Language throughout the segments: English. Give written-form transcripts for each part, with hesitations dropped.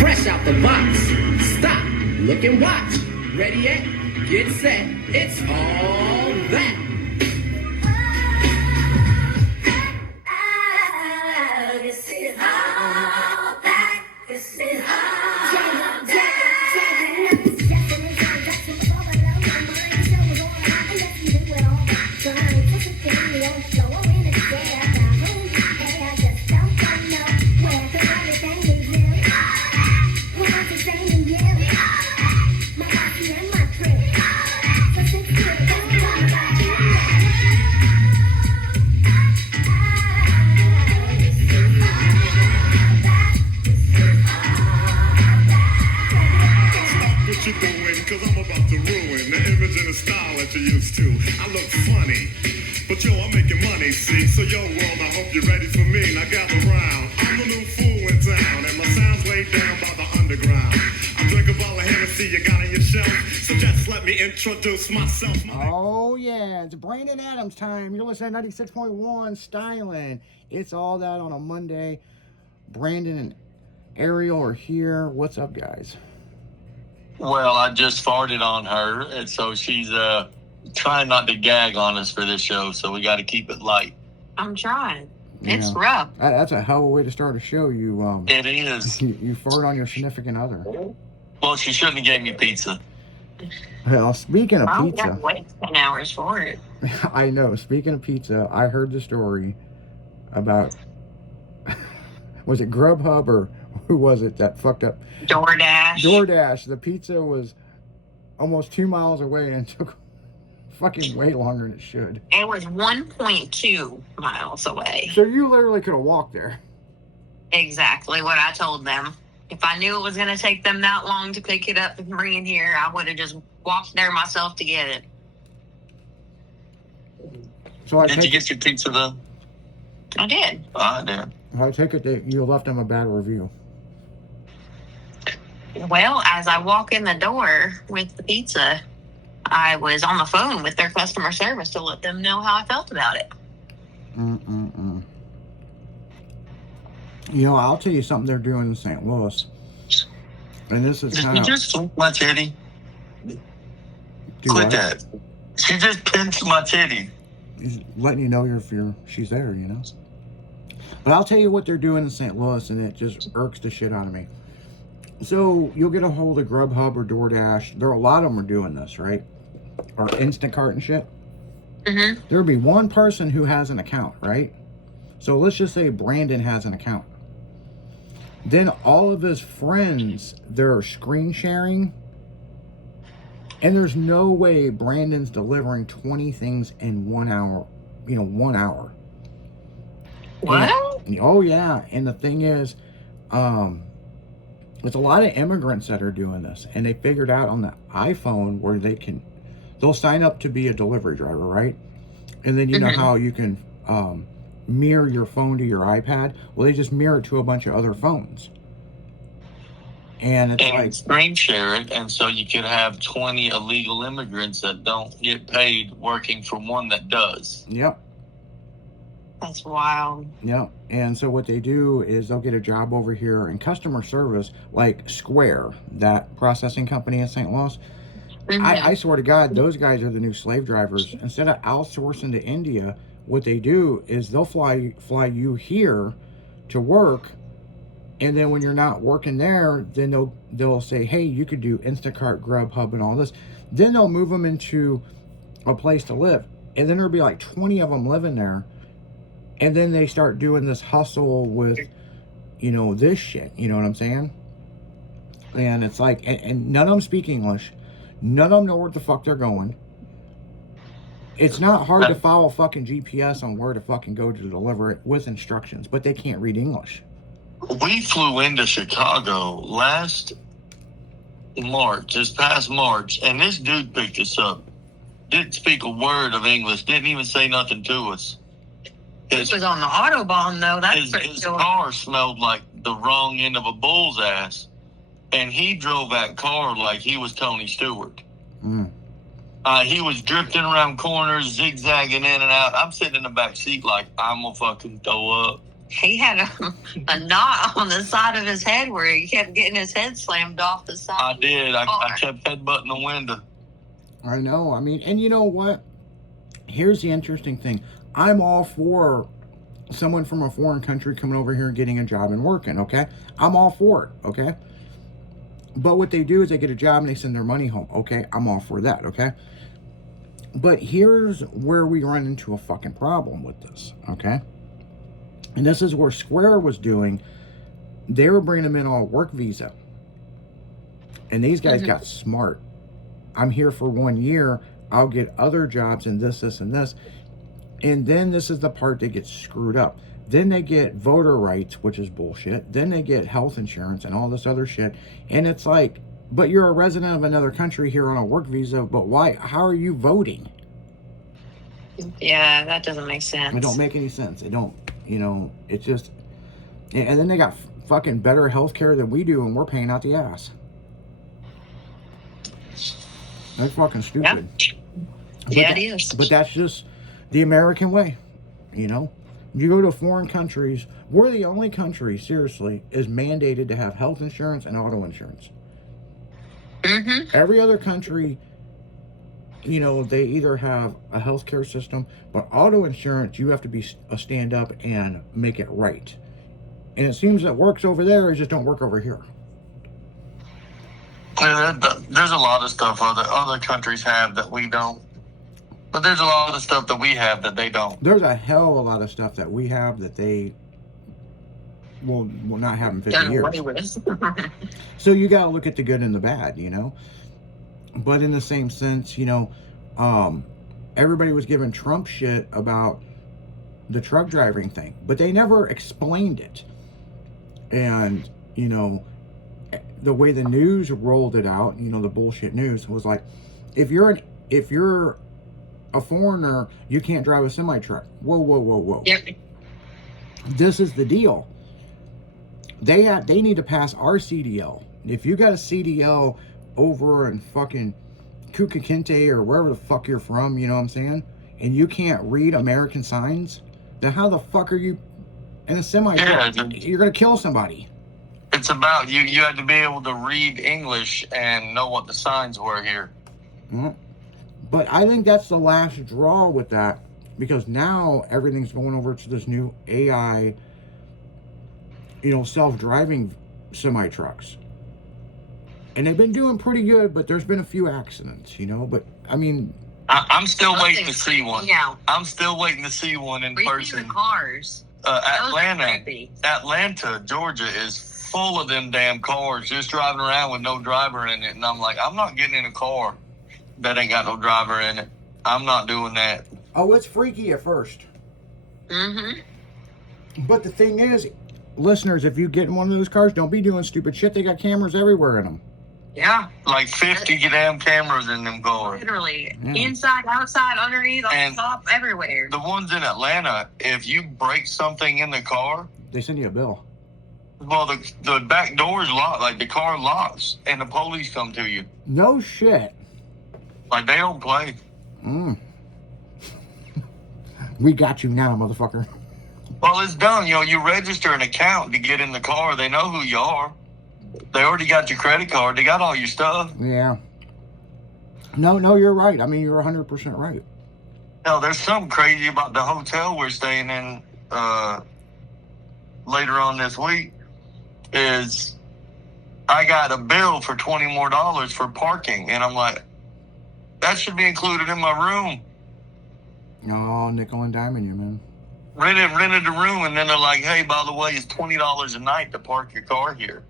Fresh out the box. Stop, look and watch. Ready yet? Get set. It's all that. This is all that. This is all that. You going, cause I'm about to ruin the image and the style that you're used to. I look funny, but yo, I'm making money, see? So yo, world, I hope you're ready for me. Now gather round. I'm the new fool in town, and my sound's laid down by the underground. I drink a bottle of Hennessy you got on your shelf, so just let me introduce myself. Oh yeah, it's Brandon Adams time. You're listening to 96.1 Styling. It's all that on a Monday. Brandon and Ariel are here. What's up, guys? Well, I just farted on her, and so she's trying not to gag on us for this show, so we got to keep it light. I'm trying. Yeah. It's rough. That's a hell of a way to start a show. It is. You fart on your significant other. Well, she shouldn't have gave me pizza. Well, speaking of I pizza, got to wait 10 hours for it. I know. Speaking of pizza, I heard the story about was it Grubhub or who was it that fucked up? DoorDash. The pizza was almost 2 miles away and took fucking way longer than it should. It was 1.2 miles away. So you literally could have walked there. Exactly what I told them. If I knew it was going to take them that long to pick it up and bring it here, I would have just walked there myself to get it. So Did you get your pizza though? I did. I did. I take it that you left them a bad review. Well, as I walk in the door with the pizza, I was on the phone with their customer service to let them know how I felt about it. You know, I'll tell you something they're doing in St. Louis. And this is Did kind you of... just flip my titty? Quit that. She just pinched my titty. He's letting you know she's there, you know? But I'll tell you what they're doing in St. Louis, and it just irks the shit out of me. So you'll get a hold of Grubhub or DoorDash. A lot of them are doing this, right? Or Instacart and shit. Mm-hmm. There'll be one person who has an account, right? So let's just say Brandon has an account. Then all of his friends, they're screen sharing. And there's no way Brandon's delivering 20 things in 1 hour. 1 hour. What? Oh, yeah. And the thing is, there's a lot of immigrants that are doing this. And they figured out on the iPhone where they'll sign up to be a delivery driver, right? And then you know how you can mirror your phone to your iPad? Well, they just mirror it to a bunch of other phones. And it's like screen share it, and so you could have 20 illegal immigrants that don't get paid working for one that does. Yep. That's wild. Yep. And so what they do is they'll get a job over here in customer service, like Square, that processing company in St. Louis. I swear to God, those guys are the new slave drivers. Instead of outsourcing to India, what they do is they'll fly you here to work. And then when you're not working there, then they'll say, hey, you could do Instacart, Grubhub, and all this. Then they'll move them into a place to live. And then there'll be like 20 of them living there. And then they start doing this hustle with, this shit. You know what I'm saying? And it's like, and none of them speak English. None of them know where the fuck they're going. It's not hard to follow fucking GPS on where to fucking go to deliver it with instructions, but they can't read English. We flew into Chicago this past March, and this dude picked us up. Didn't speak a word of English, didn't even say nothing to us. This was on the Autobahn, though. That's his car smelled like the wrong end of a bull's ass, and he drove that car like he was Tony Stewart. He was drifting around corners, zigzagging in and out. I'm sitting in the back seat like, I'm gonna fucking throw up. He had a knot on the side of his head where he kept getting his head slammed off the side. I did. I car. kept headbutting the window. I know. I mean, and you know what? Here's the interesting thing. I'm all for someone from a foreign country coming over here and getting a job and working, okay? I'm all for it, okay? But what they do is they get a job and they send their money home, okay? I'm all for that, okay? But here's where we run into a fucking problem with this, okay? And this is where Square was doing. They were bringing them in on a work visa. And these guys got smart. I'm here for 1 year. I'll get other jobs in this, and this. And then this is the part that gets screwed up. Then they get voter rights, which is bullshit. Then they get health insurance and all this other shit. And it's like, but you're a resident of another country here on a work visa, but why? How are you voting? Yeah, that doesn't make sense. It don't make any sense. It don't, you know, it's just, and then they got fucking better health care than we do, and we're paying out the ass. That's fucking stupid. Yeah, it is. But that's just the American way, you know? You go to foreign countries, we're the only country, seriously, is mandated to have health insurance and auto insurance. Every other country, you know, they either have a healthcare system, but auto insurance, you have to be a stand-up and make it right. And it seems that works over there, it just don't work over here. There's a lot of stuff other countries have that we don't. But there's a lot of stuff that we have that they don't. There's a hell of a lot of stuff that we have that they will not have in 50 Done years. away with. So you got to look at the good and the bad, you know? But in the same sense, you know, everybody was giving Trump shit about the truck driving thing, but they never explained it. And, you know, the way the news rolled it out, you know, the bullshit news was like, if you're a foreigner, you can't drive a semi-truck. Whoa. Yep. This is the deal. They need to pass our CDL. If you got a CDL over in fucking Kukakinte or wherever the fuck you're from, you know what I'm saying? And you can't read American signs, then how the fuck are you in a semi-truck? Yeah, you're going to kill somebody. It's about you had to be able to read English and know what the signs were here. Mm-hmm. But I think that's the last draw with that, because now everything's going over to this new AI, you know, self-driving semi-trucks. And they've been doing pretty good, but there's been a few accidents, you know. But, I mean... I'm still waiting to see one. Yeah. I'm still waiting to see one in person. The cars. Atlanta, Georgia is full of them damn cars just driving around with no driver in it. And I'm like, I'm not getting in a car that ain't got no driver in it. I'm not doing that. Oh, it's freaky at first. Mm-hmm. But the thing is, listeners, if you get in one of those cars, don't be doing stupid shit. They got cameras everywhere in them. Yeah. Like 50 damn cameras in them cars. Literally. Inside, outside, underneath, on And top, everywhere. The ones in Atlanta, if you break something in the car, They send you a bill. well, the back door is locked. Like, the car locks, and the police come to you. No shit. Like, they don't play. We got you now, motherfucker. Well, it's done. You know, you register an account to get in the car. They know who you are. They already got your credit card. They got all your stuff. Yeah. No, you're right. I mean, you're 100% right. No, there's something crazy about the hotel we're staying in later on this week. Is I got a bill for $20 more for parking, and I'm like, that should be included in my room. Oh, nickel and diming you, man. Rented the room, and then they're like, hey, by the way, it's $20 a night to park your car here.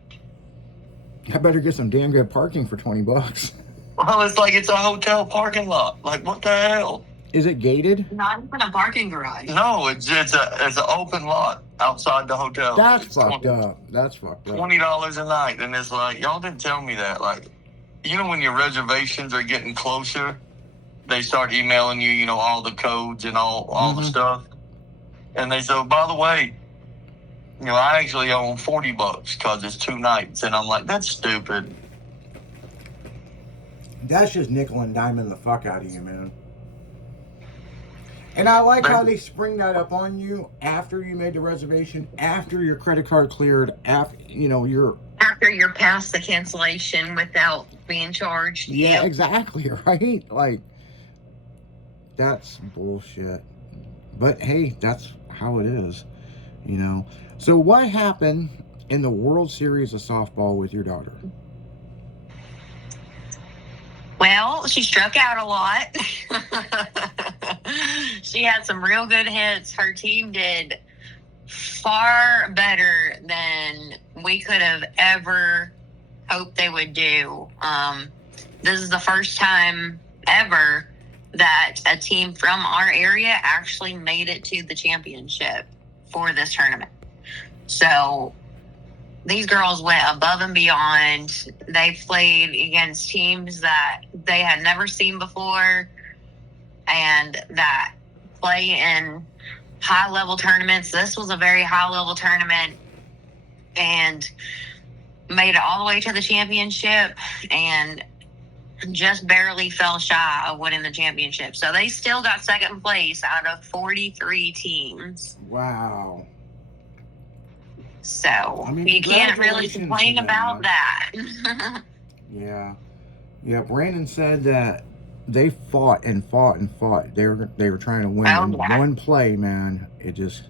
I better get some damn good parking for $20. Well, it's like it's a hotel parking lot. Like, what the hell? Is it gated? Not even a parking garage. No, it's an open lot outside the hotel. That's It's fucked up. That's fucked up. $20 a night, and it's like, y'all didn't tell me that. Like, you know, when your reservations are getting closer, they start emailing you, you know, all the codes and all the stuff. And they say, by the way, you know, I actually owe them $40 because it's 2 nights. And I'm like, that's stupid. That's just nickel and diming the fuck out of you, man. And I like how they spring that up on you after you made the reservation, after your credit card cleared, after you're After you're past the cancellation without being charged. yeah, exactly, right? Like that's bullshit. But hey, that's how it is, you know. So what happened in the World Series of softball with your daughter? Well, she struck out a lot. She had some real good hits. Her team did far better than we could have ever hoped they would do. This is the first time ever that a team from our area actually made it to the championship for this tournament. So these girls went above and beyond. They played against teams that they had never seen before and that play in high-level tournaments. This was a very high-level tournament and made it all the way to the championship and just barely fell shy of winning the championship. So they still got second place out of 43 teams. Wow. So I mean, you can't really congratulations complain to them, about man. that. Yeah. Brandon said that they fought and fought and fought. They were trying to win. Oh, And yeah. one play, man, it just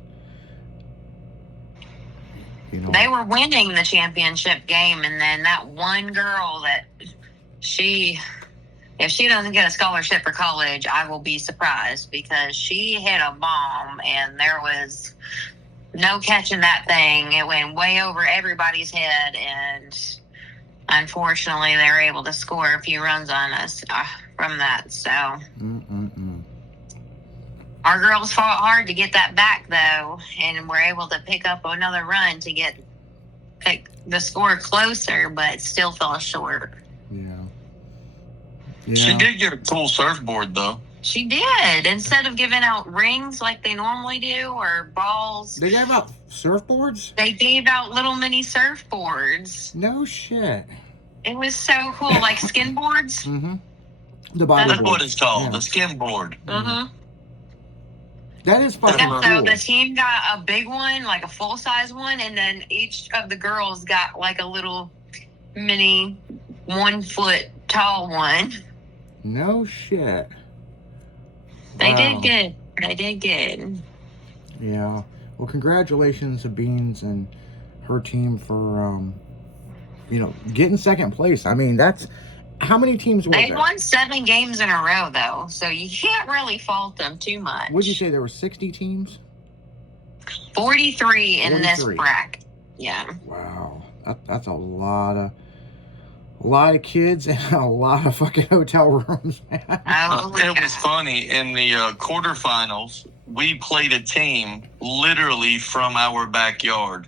They were winning the championship game, and then that one girl that if she doesn't get a scholarship for college, I will be surprised because she hit a bomb and there was no catching that thing. It went way over everybody's head, and unfortunately, they were able to score a few runs on us from that. So our girls fought hard to get that back, though, and were able to pick up another run to pick the score closer, but still fell short. She did get a cool surfboard, though. She did. Instead of giving out rings like they normally do or balls, They gave out surfboards? they gave out little mini surfboards. No shit. It was so cool, like skin boards. Mm-hmm. The body That's board. what it's called, Yeah. the skin board. Mm-hmm. That is fucking And so cool. the team got a big one, like a full size one, and then each of the girls got like a little mini 1 foot tall one. No shit. They Wow. did good. They did good. Yeah. Well, congratulations to Beans and her team for, getting second place. I mean, that's how many teams were They there? won 7 games in a row, though, so you can't really fault them too much. Would you say there were 60 teams? 43 in this 43. bracket. Yeah. Wow. That's a lot of kids and a lot of fucking hotel rooms, man. Oh, It was funny. In the quarterfinals, we played a team literally from our backyard.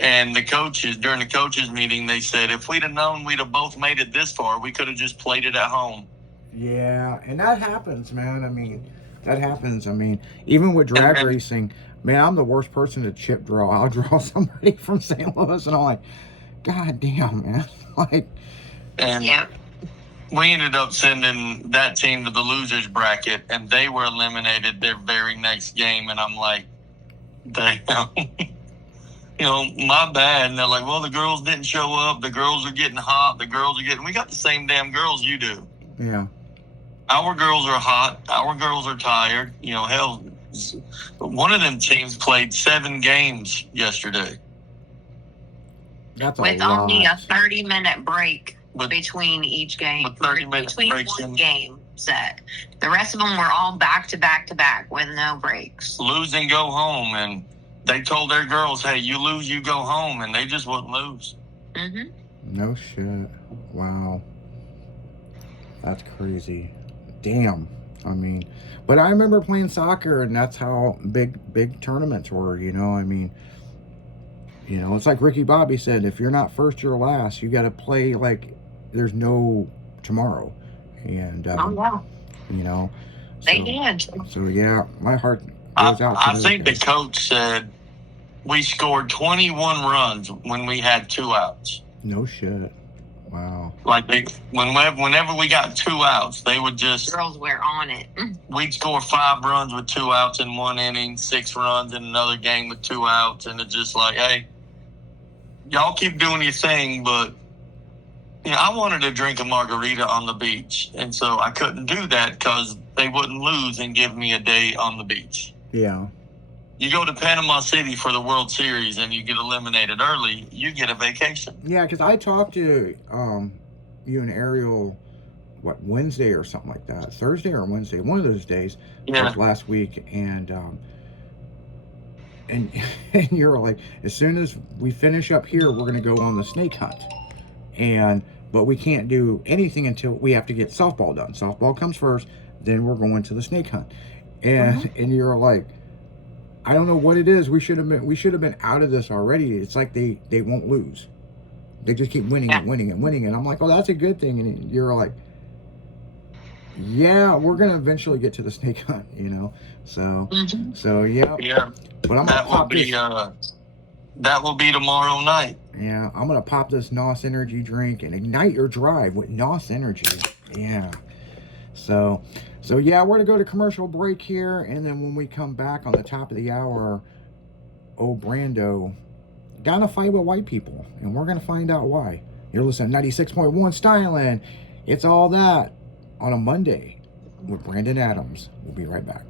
And the coaches, during the coaches meeting, they said, if we'd have known we'd have both made it this far, we could have just played it at home. Yeah, and that happens, man. I mean, that happens. I mean, even with drag racing, man, I'm the worst person to chip draw. I'll draw somebody from St. Louis, and I'm like, God damn, man. Like, And yeah. we ended up sending that team to the losers bracket, and they were eliminated their very next game. And I'm like, damn. My bad. And they're like, well, the girls didn't show up. The girls are getting hot. We got the same damn girls you do. yeah. Our girls are hot. Our girls are tired. Hell, one of them teams played 7 games yesterday. That's a With lot. only a 30-minute break With- between each game. with 30 minute between breaks one in. game set. The rest of them were all back to back to back with no breaks. Lose and go home. And they told their girls, hey, you lose, you go home. And they just wouldn't lose. Mm-hmm. No shit. Wow. That's crazy. Damn. I mean, but I remember playing soccer, and that's how big tournaments were, I mean, it's like Ricky Bobby said, if you're not first, you're last. You got to play like there's no tomorrow. And, They so, did. So, yeah, my heart goes out to I those think the guys. coach said we scored 21 runs when we had 2 outs. No shit. Wow. Like whenever we got 2 outs, they would just Girls were on it. we'd score 5 runs with 2 outs in one inning, 6 runs in another game with 2 outs, and it's just like, hey, y'all keep doing your thing, but I wanted to drink a margarita on the beach, and so I couldn't do that because they wouldn't lose and give me a day on the beach. Yeah. You go to Panama City for the World Series and you get eliminated early, you get a vacation. Yeah, because I talked to you and Ariel, Wednesday or something like that, Thursday or Wednesday, one of those days, Yeah. last week, and and you're like, as soon as we finish up here, we're gonna go on the snake hunt, but we can't do anything until we have to get softball done. Softball comes first, then we're going to the snake hunt, and you're like, I don't know what it is. We should have been out of this already. It's like they won't lose. They just keep winning and winning and winning. And I'm like, oh, that's a good thing. And you're like, yeah, we're gonna eventually get to the snake hunt, So yeah. Yeah. But I'm gonna pop this. That will be tomorrow night. Yeah, I'm gonna pop this NOS energy drink and ignite your drive with NOS energy. Yeah. So yeah, we're gonna go to commercial break here, and then when we come back on the top of the hour, old Brando got in a fight with white people, and we're gonna find out why. You're listening to 96.1 Styling. It's all that on a Monday with Brandon Adams. We'll be right back.